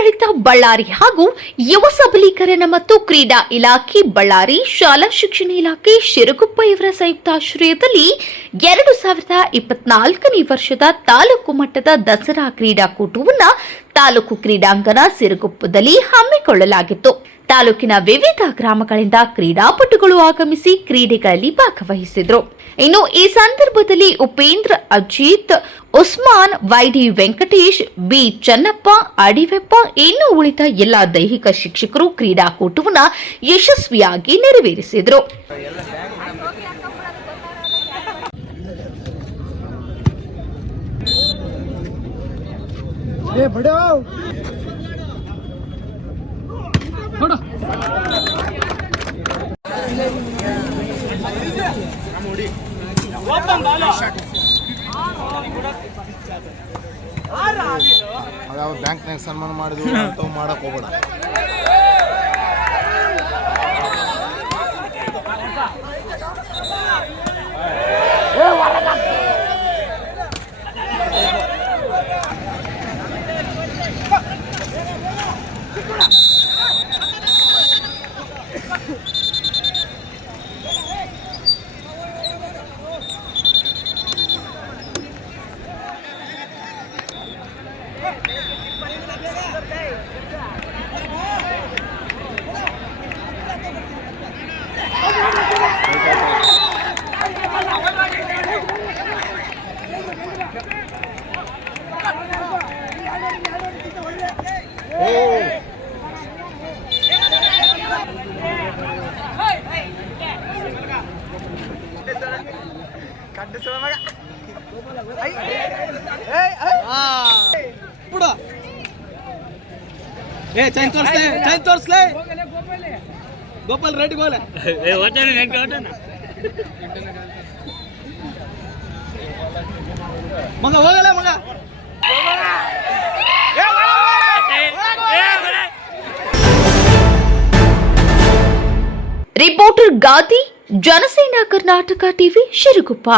ಜಿಲ್ಲಾಡಳಿತ ಬಳ್ಳಾರಿ ಹಾಗೂ ಯುವ ಸಬಲೀಕರಣ ಮತ್ತು ಕ್ರೀಡಾ ಇಲಾಖೆ ಬಳ್ಳಾರಿ ಶಾಲಾ ಶಿಕ್ಷಣ ಇಲಾಖೆ ಶಿರಗುಪ್ಪ ಇವರ ಸಂಯುಕ್ತಾಶ್ರಯದಲ್ಲಿ 2024ನೇ ವರ್ಷದ ತಾಲೂಕು ಮಟ್ಟದ ದಸರಾ ಕ್ರೀಡಾಕೂಟವನ್ನು ತಾಲೂಕು ಕ್ರೀಡಾಂಗಣ ಸಿರುಗುಪ್ಪದಲ್ಲಿ ಹಮ್ಮಿಕೊಳ್ಳಲಾಗಿತ್ತು. ತಾಲೂಕಿನ ವಿವಿಧ ಗ್ರಾಮಗಳಿಂದ ಕ್ರೀಡಾಪಟುಗಳು ಆಗಮಿಸಿ ಕ್ರೀಡೆಗಳಲ್ಲಿ ಭಾಗವಹಿಸಿದರು. ಇನ್ನು ಈ ಸಂದರ್ಭದಲ್ಲಿ ಉಪೇಂದ್ರ, ಅಜಿತ್, ಉಸ್ಮಾನ್, ವೈಡಿ ವೆಂಕಟೇಶ್, ಬಿ ಚನ್ನಪ್ಪ, ಅಡಿವೆಪ್ಪ ಇನ್ನು ಉಳಿದ ಎಲ್ಲ ದೈಹಿಕ ಶಿಕ್ಷಕರು ಕ್ರೀಡಾಕೂಟವನ್ನು ಯಶಸ್ವಿಯಾಗಿ ನೆರವೇರಿಸಿದರು. ಅದಾವ ಬ್ಯಾಂಕ್ನಾಗ ಸನ್ಮಾನ ಮಾಡಿದ್ವಿ ಅಂತ ಮಾಡಕ್ ಹೋಗ್ಬೇಡ. ಚೈನ್ ತೋರ್ಸ್ಲೆ ಗೋಪಾಲ್ ರೆಡ್ಡಿ ಗೋಲೆ ಮಗ ಹೋಗಲ್ಲ ಮಗ. ರಿಪೋರ್ಟರ್ ಗಾದಿ, ಜನಸೇನಾ ಕರ್ನಾಟಕ ಟಿವಿ, ಶಿರಗುಪ್ಪ.